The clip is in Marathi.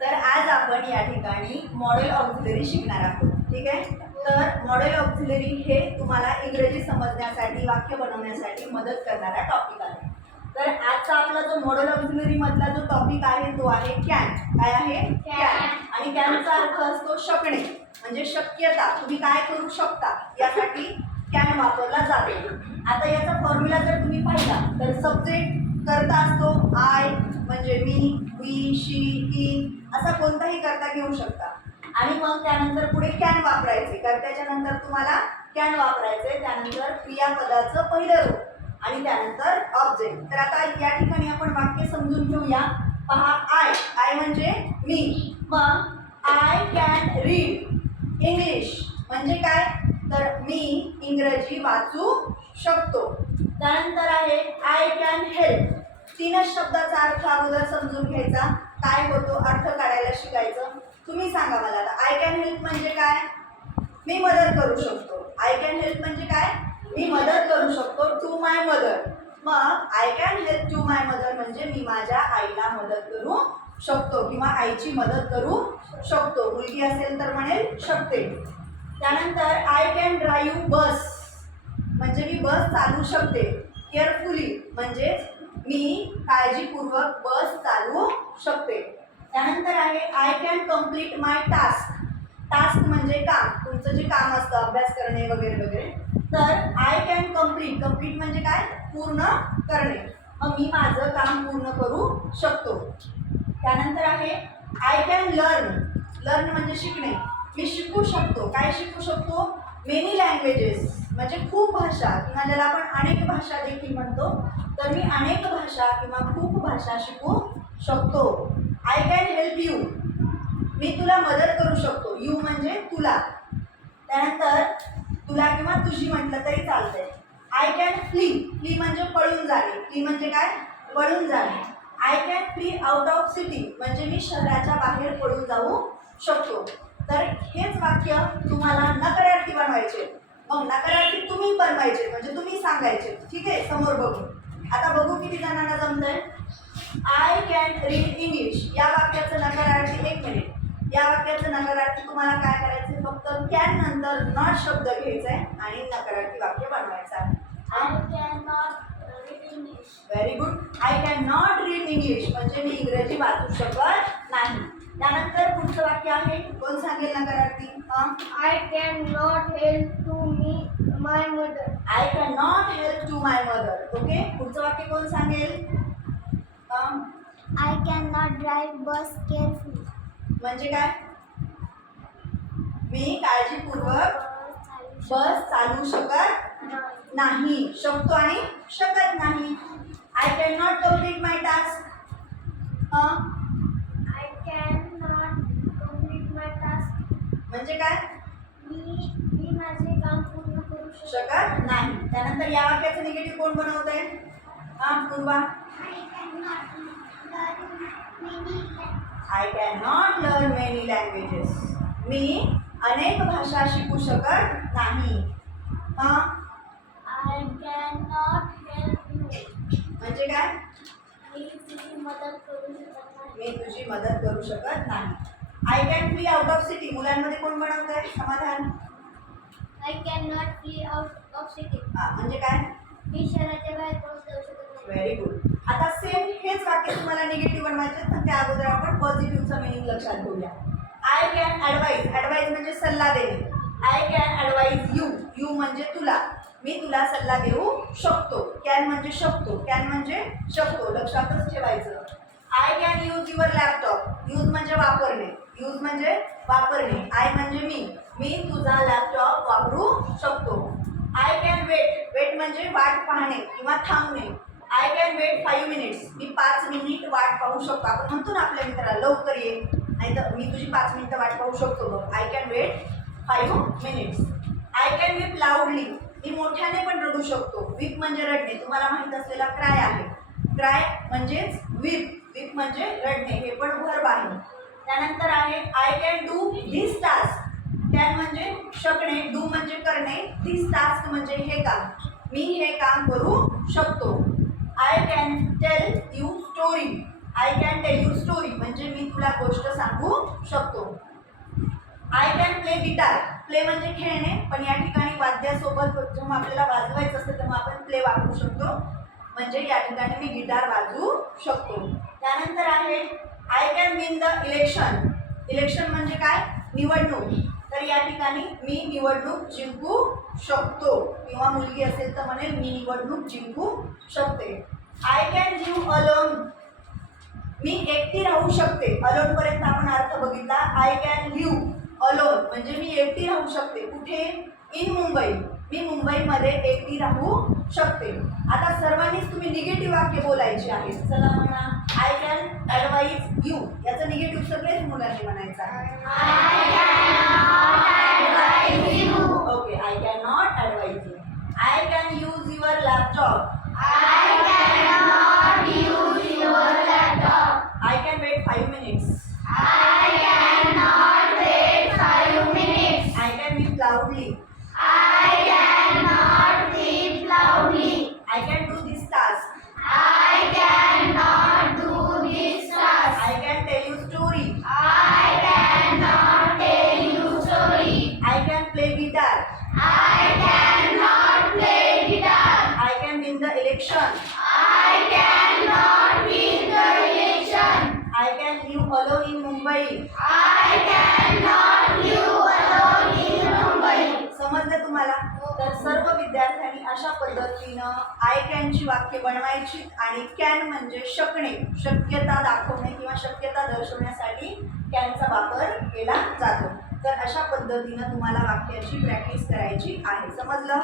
तर आज आपण या ठिकाणी मॉडेल ऑक्झिलरी शिकणार आहोत. ठीक आहे. तर मॉडेल ऑक्झिलरी हे तुम्हाला इंग्रजी समजण्यासाठी, वाक्य बनवण्यासाठी मदत करणारा टॉपिक आहे. तर आजचा आपला जो मॉडेल ऑक्झिलरी मधला जो टॉपिक आहे तो आहे कॅन. काय आहे? कॅन. आणि कॅनचा अर्थ असतो शकणे, म्हणजे शक्यता, तुम्ही काय करू शकता यासाठी कॅन वापरला जातो. आता याचा फॉर्म्युला जर तुम्ही पाहिला तर सब्जेक्ट करता असतो आय, म्हणजे मी, वी, शी, ही असा कोणताही करता घेऊ शकता. आणि मग त्यानंतर पुढे कॅन वापरायचे. करत्याच्या नंतर तुम्हाला कॅन वापरायचे, त्यानंतर क्रियापदाचं पहिलं रूप आणि त्यानंतर ऑब्जेक्ट. तर आता या ठिकाणी आपण वाक्य समजून घेऊया. पहा, आय म्हणजे मी. मग आय कॅन रीड इंग्लिश म्हणजे काय? तर मी इंग्रजी वाचू शकतो. त्यानंतर आहे आय कॅन हेल्प. तीनच शब्दाचा अर्थ अगोदर समजून घ्यायचा, काय होतो अर्थ काढायला शिकायचं. तुम्ही सांगा मला आता. आय कॅन हेल्प म्हणजे काय? मी मदत करू शकतो. आय कॅन हेल्प म्हणजे काय? मी मदत करू शकतो टू माय मदर. मग I can help to my mother म्हणजे मी माझ्या आईला मदत करू शकतो किंवा आईची मदत करू शकतो. मुलगी असेल तर म्हणेल शकते. त्यानंतर आय कॅन ड्राईव्ह बस म्हणजे मी बस चालवू शकते. केअरफुली म्हणजे मी काळजीपूर्वक बस चालवू शकते. त्यानंतर आहे I can complete my task. Task म्हणजे काम, तुमचं जे काम असतं अभ्यास करणे वगैरे वगैरे. तर आय कॅन कम्प्लीट म्हणजे काय? पूर्ण करणे. मग मी माझं काम पूर्ण करू शकतो. त्यानंतर आहे आय कॅन लर्न म्हणजे शिकणे. मी शिकू शकतो. काय शिकू शकतो? मेनी लँग्वेजेस म्हणजे खूप भाषा किंवा ज्याला आपण अनेक भाषा देखील म्हणतो. तर मी अनेक भाषा किंवा खूप भाषा शिकू शकतो. आय कॅन हेल्प यू, मी तुला मदत करू शकतो. यू म्हणजे तुला. त्यानंतर तुला किंवा तुझी म्हटलं तरी चालतंय. आय कॅन फ्ली म्हणजे पळून जाणे. फ्ली म्हणजे काय? पळून जाणे. I can flee out of city म्हणजे मी शहराच्या बाहेर पळून जाऊ शकतो. तर हेच वाक्य तुम्हाला नकारार्थी बनवायचे. मग नकारार्थी तुम्ही बनवायचे म्हणजे तुम्ही सांगायचे. ठीक आहे, समोर बघू. आता बघू किती जणांना जमतंय. आय कॅन रीड इंग्लिश या वाक्याचं नकारार्थी, एक मिनिट, या वाक्याचं नकारार्थी तुम्हाला काय करायचं? फक्त कॅन नंतर नॉट शब्द घ्यायचा आहे आणि नकारार्थी वाक्य बनवायचं आहे. I can not read English. Very good. I can not read English म्हणजे मी इंग्रजी वाचू शकत नाही. त्यानंतर पुढचं वाक्य आहे, कोण सांगेल नकारार्थी? I can not help to my mother. I can not help to my mother. Okay, पुढचं वाक्य कोण सांगेल? I can not drive bus carefully म्हणजे काय? मी काळजीपूर्वक बस चालवू शकत नाही. शकतो आणि शकत नाही. I can not complete my task. I can not complete my task म्हणजे काय? मी माझे काम पूर्ण करू शकत नाही. त्यानंतर या वाक्याचं निगेटिव्ह कोण बनवत आहे? Purva. I can not learn many languages. मी अनेक भाषा शिकू शकत नाही. I can not help you म्हणजे काय? मी तुझी मदत करू शकत नाही. मी तुझी मदत करू शकत नाही. I can flee out of city मुलांमध्ये कोण बनवत आहे? समाधान. I can not flee out of city म्हणजे काय? मी शहराच्या बाहेर पळून जाऊ शकत नाही. Very good. आता सेम हेच वाक्य तुम्हाला निगेटिव्ह बनवायचे, तर त्या अगोदर आपण पॉझिटिव्हचा मीनिंग लक्षात घेऊया. आय कॅन ॲडवाइज म्हणजे सल्ला देणे. आय कॅन ॲडवाइज यू म्हणजे तुला. मी तुला सल्ला देऊ शकतो. कॅन म्हणजे शकतो. कॅन म्हणजे शकतो, लक्षातच ठेवायचं. I can use your laptop. Use म्हणजे वापरणे. यूज म्हणजे वापरणे. आय म्हणजे मी तुझा लॅपटॉप वापरू शकतो. आय कॅन वेट म्हणजे वाट पाहणे किंवा थांबणे. I can wait 5 minutes. मी 5 मिनिट वाट पाहू शकतो. आपण म्हणतो ना आपल्या मित्राला, लवकर ये, नाही तर मी तुझी 5 मिनिटं वाट पाहू शकतो. बघ, I can wait 5 minutes. I can weep loudly. मी मोठ्याने पण रडू शकतो. वीप म्हणजे रडणे, तुम्हाला माहीत असलेला क्राय आहे. क्राय म्हणजेच वीप म्हणजे रडणे, हे पण वर्ब आहे. त्यानंतर आहे I can do this task. Can म्हणजे शकणे, डू म्हणजे करणे, धिस टास्क म्हणजे हे काम. मी हे काम करू शकतो. I can tell you story. I can tell you story म्हणजे मी तुला गोष्ट सांगू शकतो. I can play guitar. Play म्हणजे खेळणे, पण या ठिकाणी वाद्यासोबत जेव्हा आपल्याला वाजवायचं असतं तेव्हा आपण प्ले वापरू शकतो. म्हणजे या ठिकाणी मी गिटार वाजवू शकतो. त्यानंतर आहे I can win the election. Election म्हणजे काय? निवडणूक. तर या ठिकाणी मी निवडणूक जिंकू शकतो किंवा मुलगी असेल तर म्हणेल मी निवडणूक जिंकू शकते. I can live alone. मी एकटी राहू शकते. अलोन पर्यंत आपण अर्थ बघितला. आय कॅन लिव्ह अलोन म्हणजे मी एकटी राहू शकते. कुठे? इन मुंबई. मी मुंबईमध्ये एकटी राहू शकते. आता सर्वांनीच तुम्ही निगेटिव्ह वाक्य बोलायची आहेत. चला म्हणा. I can advise you. याचं निगेटिव्ह सगळेच मुलांनी म्हणायचं आहे. Okay. I can not advise you. I can use your laptop. I can wait 5 minutes. I can weep loudly. I can do this task. I can tell you story. I can play guitar. I can win the election. I can live alone in Mumbai. समजलं तुम्हाला? तर सर्व विद्यार्थ्यांनी अशा पद्धतीनं आय कॅनची वाक्य बनवायची आणि कॅन म्हणजे शकणे, शक्यता दाखवणे किंवा शक्यता दर्शवण्यासाठी कॅनचा वापर केला जातो. तर अशा पद्धतीनं तुम्हाला वाक्याची प्रॅक्टिस करायची आहे. समजलं?